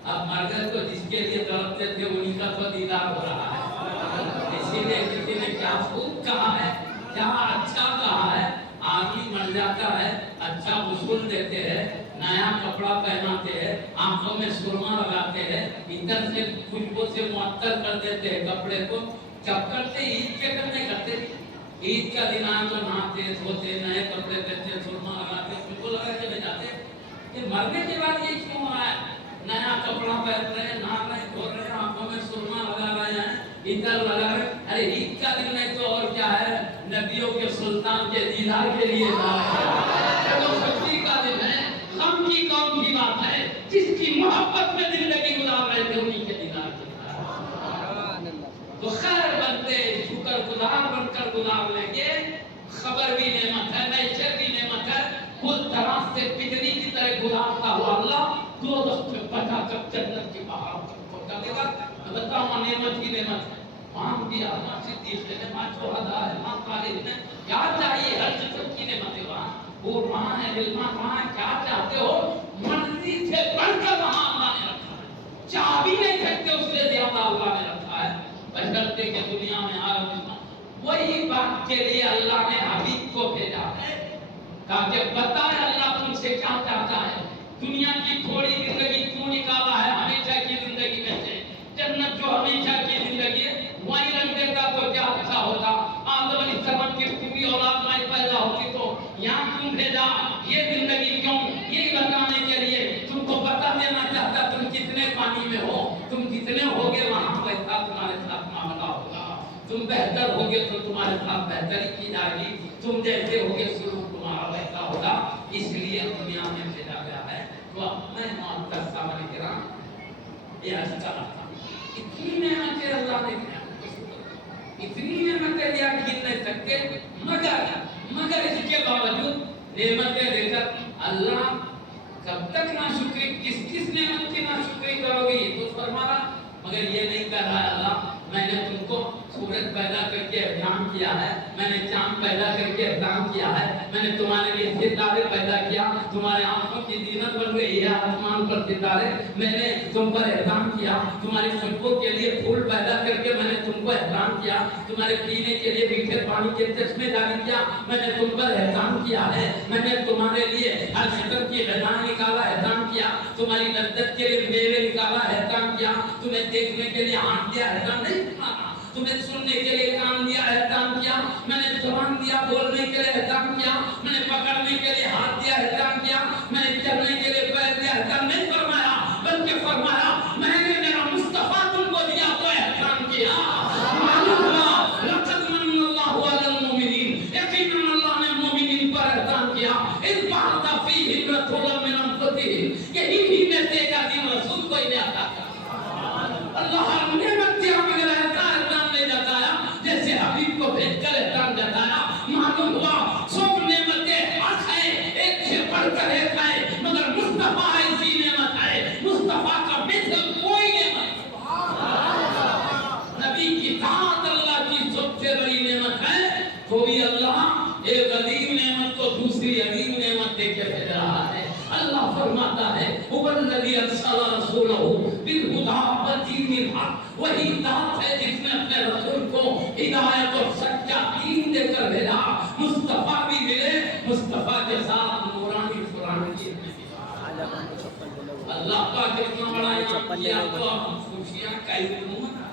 اب مر گئے تو جس کے لیے تڑپتے تھے انہی کا تو دیدار ہو رہا ہے. اسی لیے کسی نے کیا خوب کہا ہے کیا اچھا کہا ہے. آدمی مر جاتا ہے اچھا غسل دیتے ہیں نیا کپڑا پہناتے ہیں آنکھوں میں سرما لگاتے ہیں ادھر سے خوشبو سے معطر کر دیتے ہیں کپڑے کو. کب کرتے عید کے کرنے کرتے عید کا دن آئے تو نہاتے دھوتے نئے کپڑے پہنتے سرما لگاتے خوشبو لگا کے لے جاتے. یہ مرنے کے بعد یہ کیوں ہو رہا ہے. نیا کپڑا پہن رہے ہیں نہا رہے ہیں دھو رہے ہیں آنکھوں میں سرما لگا رہے ہیں ادھر لگا رہے ہیں. ارے عید کا دن نہیں تو اور کیا ہے نبیوں کے سلطان کے دیدار کے لیے خوشی کا دن ہے. غم کی کون سی بات ہے جس کی محبت میں زندگی گزار رہے تھے انہی کے دیدار کے تو خیر بنتے شکر گزار بن کر گزار لیں گے. خبر بھی نعمت ہے معیشت بھی نعمت ہے. کل طرح سے پکنی کی طرح گزارتا ہوا اللہ دو دست میں بچا کر جنت کی پہاڑ تک پہنچا دے گا. بتاؤ نعمت ہی نعمت ہے. وہاں بھی آدھا صدیق نے ماں چوہدہ ہے ماں خالد نے کیا چاہیے ہر قسم کی نعمت ہے. وہاں ہے علمہ وہاں کیا چاہتے ہو مرضی سے بڑھ کر وہاں اللہ نے رکھا ہے. چاہ بھی نہیں سکتے اس سے زیادہ اللہ نے رکھا ہے. بشرطے کہ دنیا میں وہی بات کے لیے اللہ نے حبیب کو بھیجا ہے تاکہ بتائے اللہ تم سے کیا چاہتا ہے. دنیا کی تھوڑی زندگی کیوں نکالا ہے ہمیشہ کی زندگی میں سے. جنت جو ہمیشہ کی زندگی ہے وہی رکھ دیتا تو کیا اچھا ہوتا. آدم علیہ السلام کی پوری اولاد میں پیدا ہوتی تو یہاں کیوں بھیجا یہ زندگی کیوں یہی بتانے کے لیے تم کو بتا دینا چاہتا تم کتنے پانی میں ہو تم جتنے ہوگے وہاں ویسا تمہارے ساتھ معاملہ ہوگا. تم بہتر ہوگے تو تمہارے ساتھ بہتری کی جائے گی. تم جیسے ہوگے سلوک تمہارا ویسا ہوگا. اس لیے دنیا میں بھیجا گیا ہے. تو میں معتبر سامنے کرام یہ عرض کر رہا تھا اتنی نعمتیں اللہ نے دیا اتنی نعمتیں دیا گن نہیں سکتے. مگر اس کے باوجود نعمتیں دے کر اللہ کب تک ناشکری کس نعمت کی ناشکری کرو گی. تو فرمایا مگر یہ نہیں کر رہا ہے اللہ میں نے تم کو سورج پیدا کر کے احسان کیا ہے میں نے چاند پیدا کر کے احسان کیا ہے میں نے تمہارے لیے ستارے پیدا کیا تمہارے آنکھوں کی زینت بن گئی ہے آسمان پر ستارے. میں نے تم پر احسان کیا تمہاری خوشبو کے لیے پھول پیدا کر کے میں نے تم کو احسان کیا. تمہارے پینے کے لیے میٹھے پانی کے چشمے جاری کیا میں نے تم پر احسان کیا ہے. میں نے تمہارے لیے ہر قسم کی غذا نکالا احسان کیا. تمہاری لذت کے لیے میوے نکالا احسان کیا. تمہیں دیکھنے کے لیے آنکھ دیا احسان نہیں سنا تمہیں سننے کے لیے کان دیا احسان کیا. میں نے زبان دیا بولنے کے لیے احسان کیا. میں نے پکڑنے کے لیے ہاتھ دیا احسان کیا. میں نے چلنے کے لیے پیر دیا احسان نہیں فرمایا بلکہ فرمایا میں نے میرا مصطفیٰ تم کو دیا تو احسان کیا. معلوم ہوا لقد من اللہ علی المؤمنین یقیناً اللہ نے مومنین پر احسان کیا. اذ بعث فیہم رسولا من ہے والذی ارسل رسولہ بالہدی ودین الحق، وہی ذات ہے جس نے اپنے رسول کو ہدایت اور سچا دین دے کر بھیجا۔ مصطفیٰ بھی ملے، مصطفیٰ کے ساتھ نورانی قرآن کی اللہ پاک اتنا بڑا انعام کیا تو ہم خوشیاں کئی دنوں میں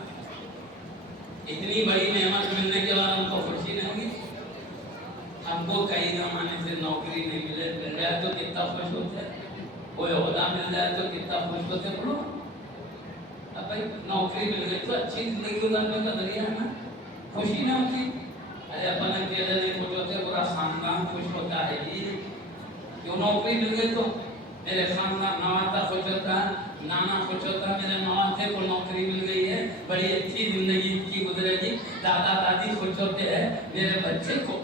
اتنی بڑی نعمت ملنے کے بعد ہم کو خوشی نہیں ہوگی؟ ہم کو کئی زمانے سے نوکری نہیں ملے، مل جائے تو کتنا خوش ہوتے ہیں، کوئی عہدہ مل جائے تو کتنا خوش ہوتے ہیں۔ بولو اب بھائی نوکری مل گئی تو اچھی زندگی گزارنے کا ذریعہ ہے نا، خوشی نہ ہوتی؟ ارے اپن اکیلے نہیں خوش ہوتے، پورا خاندان خوش ہوتا ہے جی۔ کیوں نوکری مل گئی تو میرے خاندان نواتا خوش ہوتا ہے، نانا خوش ہوتا ہے، میرے نواتے کو نوکری مل گئی ہے، بڑی اچھی زندگی کی گزرے گی، دادا دادی خوش ہوتے ہیں، میرے بچے کو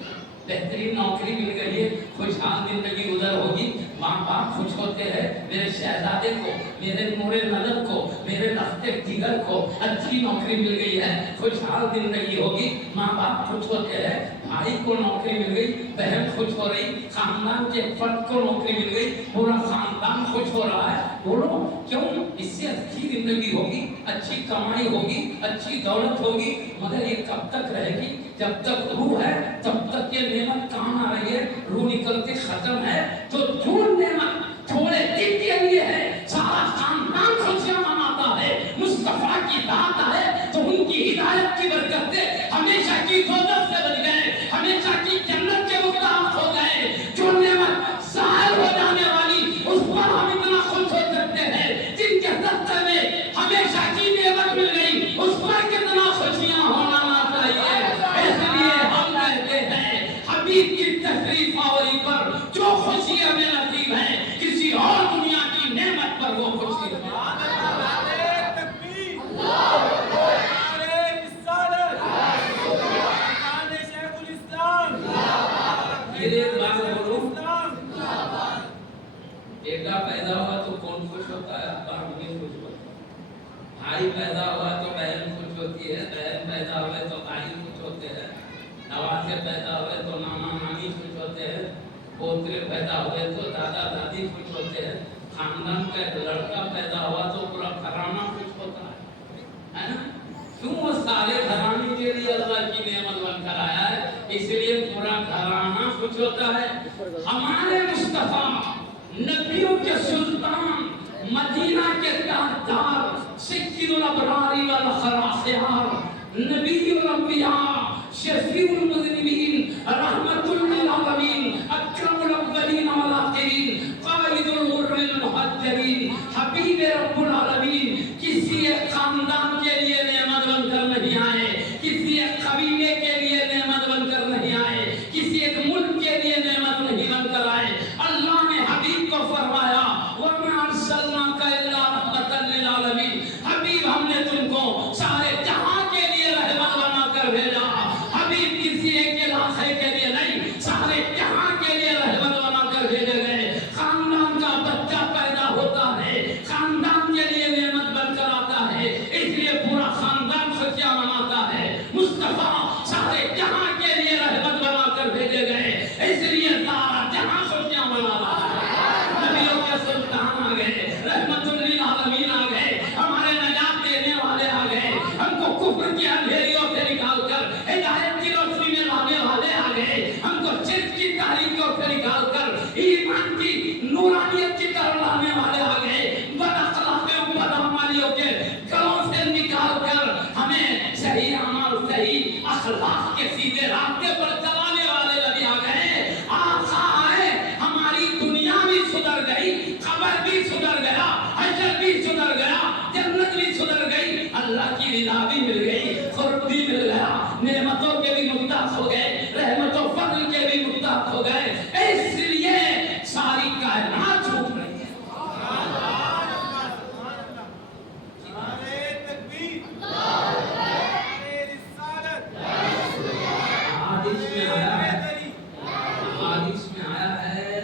بہترین نوکری مل گئی ہے، خوشحال زندگی گزر ہوگی، ماں باپ خوش ہوتے ہیں، میرے شہزادے کو، میرے نور نظر کو، میرے لخت جگر کو اچھی نوکری مل گئی ہے، خوشحال زندگی ہوگی، ماں باپ خوش ہوتے ہیں، بھائی کو نوکری مل گئی، بہن خوش ہو رہی، خاندان کے فرد کو نوکری مل گئی، پورا خاندان خوش ہو رہا ہے۔ بولو کیوں؟ اس سے اچھی زندگی ہوگی، اچھی کمائی ہوگی، اچھی دولت ہوگی، مگر یہ کب تک رہے گی؟ جب تک روح ہے تب تک یہ نعمت کام آ رہی ہے، روح نکلتے ختم ہے تو جو نعمت تھوڑے دن کے لیے ہے، سارا خاندان خوشیاں مناتا ہے، مصطفیٰ کی ذات ہے تو ان کی ہدایت کی برکت سے ہمیشہ کی دوزخ سے بچ گئے، ہمیشہ کی جنت کے مستحق ہو گئے۔ جو نعمت ظاہر ہو جانے والی اس پر ہم اتنا خوش ہو سکتے ہیں، جن کے دستے میں ہمیشہ کی نعمت مل گئی اس پر کتنا خوشیاں ہونا چاہیے۔ اس لیے ہم کہتے ہیں حبیب کی تشریف آوری پر جو خوشی ہمیں نصیب ہے، کسی اور دنیا کی نعمت پر وہ خوشی نہیں۔ بیٹا پیدا ہوا تو کون خوش ہوتا ہے؟ ابا امی خوش ہوتا ہے، بھائی پیدا ہوا تو بہن خوش ہوتی ہے، بہن پیدا ہوئے تو بھائی خوش ہوتے ہیں، نوازے پیدا ہوئے تو نانا نانی خوش ہوتے ہیں، پوترے پیدا ہوئے تو دادا دادی خوش ہوتے ہیں، خاندان کا لڑکا پیدا ہوا تو پورا گھرانہ خوش ہوتا ہے نا؟ کیوں؟ وہ سارے گھرانے کے لیے اللہ کی نعمت بن کر آیا ہے، اس لیے پورا گھرانہ خوش ہوتا ہے۔ ہمارے مصطفیٰ نبیوں کے سلطان، مدینہ کے تاجدار، سید الابرار والاخیار، نبی الانبیاء، شفیع المذنبین، رحمت للعالمین، اکرم الاولین والآخرین، قائد الغر المحجلین، حبیب رب العالمین کسی ایک خاندان کے لیے نعمت بن کر نہیں آئے، کسی ایک قبیلے کے لیے نعمت بن کر نہیں آئے، کسی ایک ملک کے لیے نعمت نہیں بن کر آئے۔ اللہ نے حبیب کو فرمایا وَمَا أَرْسَلْنَاكَ إِلَّا رَحْمَةً لِّلْعَالَمِينَ، حبیب ہم نے تم کو سارے جہاں کے لیے رحمت بنا کر بھیجا۔ حبیب کسی ایک علاقے کے لیے نہیں، سارے جہاں کے لیے رحمت بنا کر بھیجے گئے۔ خاندان کا بچہ پیدا ہوتا ہے، خاندان کے لیے نعمت بن کر آتا ہے، اس لیے پورا خاندان خوشیاں مناتا ہے۔ مصطفیٰ سارے جہاں کے لیے رحمت بنا کر بھیجے گئے، اس لیے سارا جہاں خوشیاں منا رہا ہے۔ نبیوں کے سلطان آ گئے، رحمت للعالمین آ گئے، ہمارے نجات دینے والے آ گئے، ہم کو کفر کی اندھیریوں سے نکال کر ہدایت کی روشنی میں لانے والے آ گئے، ہم کو شرک کی تاریکیوں سے نکال کر ایمان کی نورانیت کی طرف لانے والے آ گئے، بد اخلاقیوں بد اعمالیوں کے گلوں سے نکال کر ہمیں صحیح اعمال صحیح اخلاق کے سیدھے راستے پر چلانے والے نبی آ گئے۔ آقا آئے، ہماری دنیا بھی سدھر گئی، قبر بھی سدھر گیا، حشر بھی سدھر گیا، جنت بھی سدھر گئی، اللہ کی رضا بھی مل گئی، قرب بھی مل گیا، نعمتوں کے بھی مستحق ہو گئے، رحمت و فضل کے بھی مستحق ہو گئے۔ اس لیے ساری کائنات جھوم رہی ہے۔ حدیث میں آیا ہے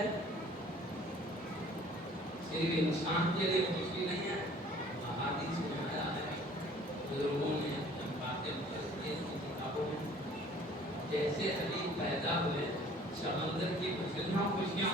صرف انسان کے لیے خوشی نہیں ہے، حدیث میں آیا ہے بزرگوں نے باتیں کی کتابوں میں، جیسے حبیب پیدا ہوئے سمندر کی خوشیاں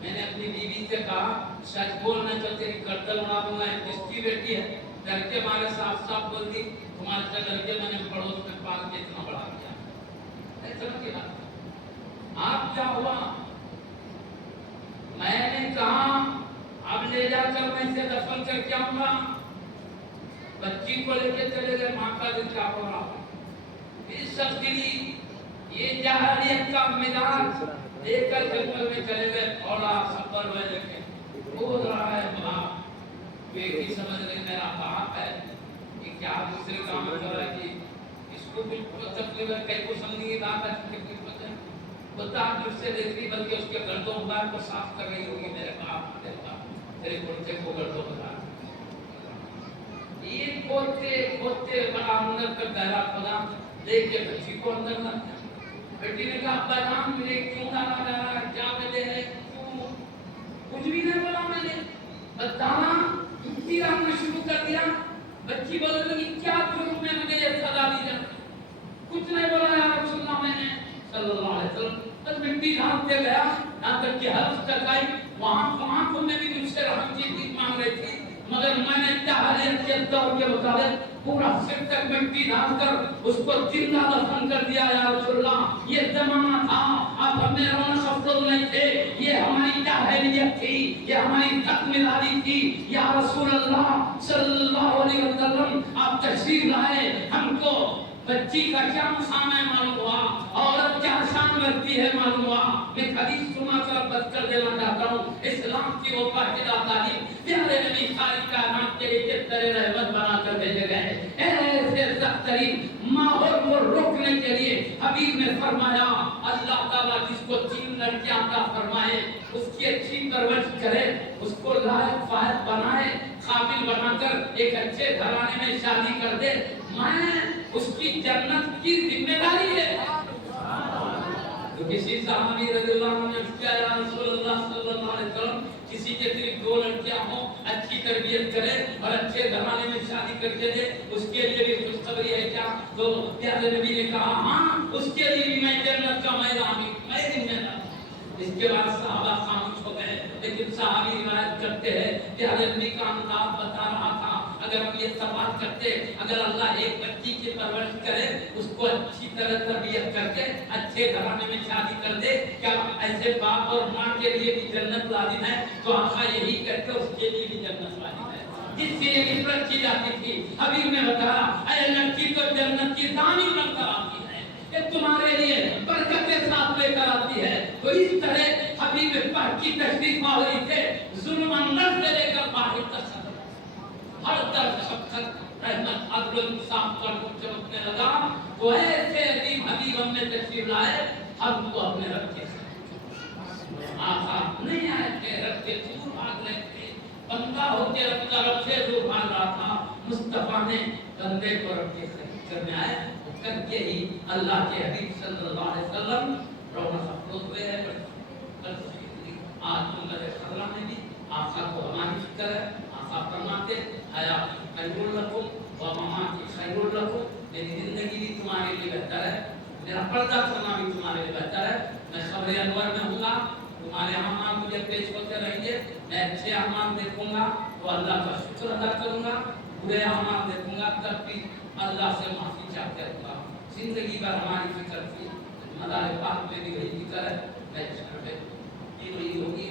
میں نے اپنی بیوی سے کہا سچ بولنا تو تیری گردن اڑا دوں گا، کس کی بیٹی ہے؟ ڈر کے مارے صاف صاف بول دی تمہارے سے ڈر کے میں نے پڑوس میں پال کے اتنا بڑا کیا۔ ایسا کیا آپ کیا ہوا؟ میں نے کہا اب لے جا کر میں اسے دفن کر کے آؤں گا۔ بچی کو لے کے چلے گئے، ماں کا دل کیا ہو رہا اس شخص کے لیے یہ جاہلیت کا مزاج لے کر جنگل میں چلے گئے، تھوڑا سفر میں دیکھے کھود رہا ہے باپ، بیٹی سمجھ رہی میرا باپ ہے، یہ کیا دوسرے کام کر رہا ہے کہ اس کو بالکل تکلیف ہے، کئی کو سمجھنے کی بات ہے کہ بتا جس سے دیکھ رہی بلکہ اس کے گردوں بار کو صاف کر رہی ہوگی، میرے باپ تیرے کرتے کو گردوں بتا یہ کھوتے بڑا اندر تک گہرا کھودا دیکھ کے بچی کو اندر نہ بیٹی نے کہا ابا جان مجھے کیوں ڈالا جا رہا ہے، کیا وجہ ہے، کیوں؟ کچھ بھی نہیں بولا میں نے، بتانا کسی رام نے شروع کر دیا۔ بچی بولنے لگی کیا جرم میں مجھے یہ سزا دی جائے؟ کچھ نہیں بولا یا رسول اللہ میں نے صلی اللہ علیہ وسلم۔ بس مٹی ڈھانپتے گیا یہاں تک کہ حلق تک آئی، وہاں کو میں بھی مجھ سے رحم کی بھیک مانگ رہی تھی، مگر میں نے جاہلیت کے دور کے مطابق پورا سر تک مٹی ڈال کر اس کو زندہ دفن کر دیا یا رسول اللہ۔ یہ زمانہ تھا، آپ ہمیں رونق افضل نہیں تھے، یہ ہماری جاہلیت تھی، یہ ہماری تکمیلادی تھی یا رسول اللہ صلی اللہ علیہ وسلم۔ آپ تشریف لائے، ہم کو بچی کا کیا مقام ہے معلوم ہوا، عورت کیا شان رکھتی ہے معلوم ہوا۔ میں حدیث سنا کر بات کر دینا چاہتا ہوں، اسلام کی وہ واحدہ تعلیم پیارے نبی ساری کائنات کے لیے کس طرح رحمت بنا کر بھیجے گئے، ایسے سخت ترین ماحول کو روکنے کے لیے حبیب نے فرمایا اللہ تعالیٰ جس کو 3 لڑکیاں عطا فرمائے اس کی اچھی پرورش کرے، اس کو لائق فائق بنائے، قابل بنا کر ایک اچھے گھرانے میں شادی کر دے، میں اس کی جنت کی ذمہ داری ہے۔ تو کسی صحابی رضی اللہ عنہ نے کہا یا رسول اللہ صلی اللہ علیہ وسلم کسی کے صرف 2 لڑکیاں ہوں، اچھی تربیت کرے اور اچھے گھرانے میں شادی کر کے دے، اس کے لیے بھی خوشخبری ہے کیا؟ تو پیارے نبی نے کہا ہاں اس کے لیے بھی میں جنت کا میدان میں ذمہ دار۔ اس کے بعد صحابہ خاموش ہو گئے، لیکن صحابی روایت کرتے ہیں پیارے نبی کا انداز بتا رہا تھا اگر ہم یہ سوال کرتے اگر اللہ ایک بچی کی پرورش کرے اس کو اچھی طرح تربیت کر کے اچھے گھرانے میں شادی کر دے کیا ایسے باپ اور ماں کے لیے بھی جنت لازم ہے؟ تو آقا یہی کہتے اس کے لیے بھی جنت لازم ہے، جس سے یہ عبرت کی جاتی تھی۔ حبیب نے بتایا اے لڑکی تو جنت کی ضامن بن کر آتی ہے، یہ تمہارے لیے برکت کے ساتھ لے کر آتی ہے۔ تو اس طرح حبیب پاک کی تشریف آوری تھے، ظلم اندر سے لے کر باہر تک ہر طرف شفقت رحمت عدل انصاف کا نور چمکنے لگا۔ تو ایسے عظیم حبیب ہم نے تشریف لائے، ہم کو اپنے رب کے آقا نہیں آئے تھے، رب کے دور بھاگ رہے تھے، بندہ ہو کے رب کا رب سے دور بھاگ رہا تھا۔ مصطفیٰ نے بندے کو رب کے قریب کرنے آئے، کر کے ہی اللہ کے حبیب صلی اللہ علیہ وسلم رونق افروز ہوئے ہیں۔ آج منظر خضرہ میں بھی آقا کو ہماری فکر ہے، آقا فرماتے حیات خیر لکم و ممات خیر لکم، میری زندگی بھی تمہارے لیے بہتر ہے، میرا پردہ کرنا بھی تمہارے لیے بہتر ہے۔ میں قبر انور میں ہوں گا، تمہارے اعمال مجھے پیش ہوتے رہیں گے، میں اچھے اعمال دیکھوں گا تو اللہ کا شکر ادا کروں گا، برے اعمال دیکھوں گا تب بھی اللہ سے معافی چاہتے رہوں گا۔ زندگی بھر ہماری فکر تھی، مدار پاک میں بھی وہی فکر ہے، میں یہ وہی ہوگی۔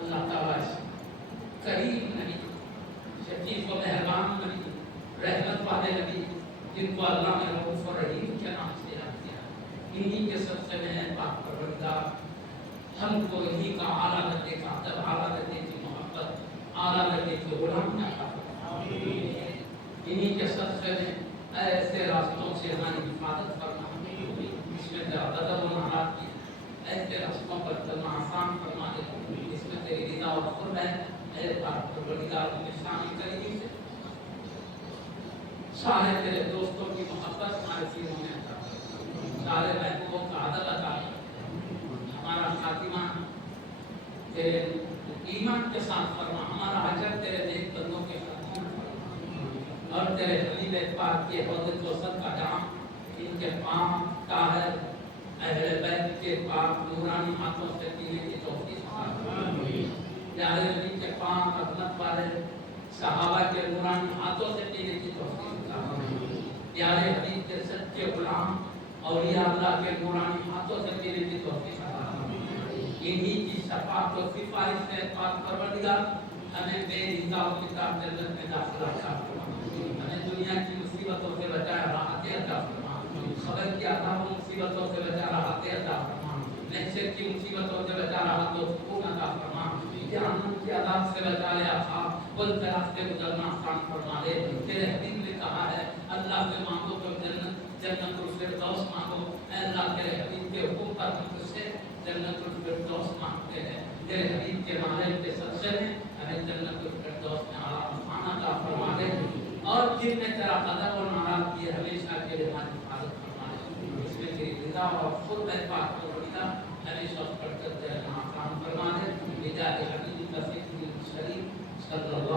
اللہ تعالیٰ کریم نبی، شفیق و مہربان نبی، رحمت والے نبی، جن کو اللہ نے رؤوف و رحیم کے نام سے یاد کیا، انہی کے سب سے میں پاک پروردگار ہم کو انہی کا اعلیٰ درجے کا ادب، اعلیٰ درجے کی محبت، اعلیٰ درجے کی غلامی عطا فرمائے۔ انہی کے سب سے میں ایسے راستوں سے ہماری حفاظت فرما، جس میں تیرا ادب و نہاد کی ایسے راستوں پر چلنا آسان فرما دے، جس میں تیری رضا و قرب ہے، اے پاک پروردگار میں شامل کریں۔ سارے تیرے دوستوں کی محبت ہمارے سینوں میں عطا فرما، سارے محبوبوں کا عدل عطا فرما، ہمارا خاتمہ تیرے ایمان کے ساتھ فرما، ہمارا حشر تیرے نیک بندوں کے ساتھ فرما، اور تیرے حبیب پاک کے حوض کوثر کا جام ان کے پاؤں طاہر اہل بیت کے پاک نورانی ہاتھوں سے پینے کی توفیق پیارے نبی کے پاک عظمت والے صحابہ کے نورانی ہاتھوں سے پینے کی توفیق پیارے حبیب کے سچے غلام اولیاء اللہ کے نورانی ہاتھوں سے پینے کی توفیق انہی کی شفاعت و سفارش سے پاک پروردگار ہمیں بے حساب کتاب جنت میں داخلہ عطا فرما ہمیں دنیا کی مصیبتوں سے بچائے راحت عطا فرما خبر کی عذاب و مصیبتوں سے بچا راحت عطا فرما محشر کی مصیبتوں سے بچا راحت و سکون عطا فرما جہنم کے عذاب سے بچا لے آقا پل طرف سے گزرنا آسان فرما دے تیرے حبیب نے کہا ہے اللہ سے مانگو تو جنت الفردوس مانگو اے اللہ تیرے حبیب کے حکم پر ہم تجھ سے جنت الفردوس مانگتے ہیں تیرے حبیب کے نالے کے صدقے میں ہمیں جنت الفردوس میں آرام خانہ عطا فرما دے اور جن نے تیرا قدر و ناراض کیے ہمیشہ کے لیے ہماری حفاظت فرما دے اس میں تیری رضا اور خود پاک پروردگار ہمیشہ اس پر چلتے رہنا آسان فرما دے بجائے حبیب کا فکر شریف صلی اللہ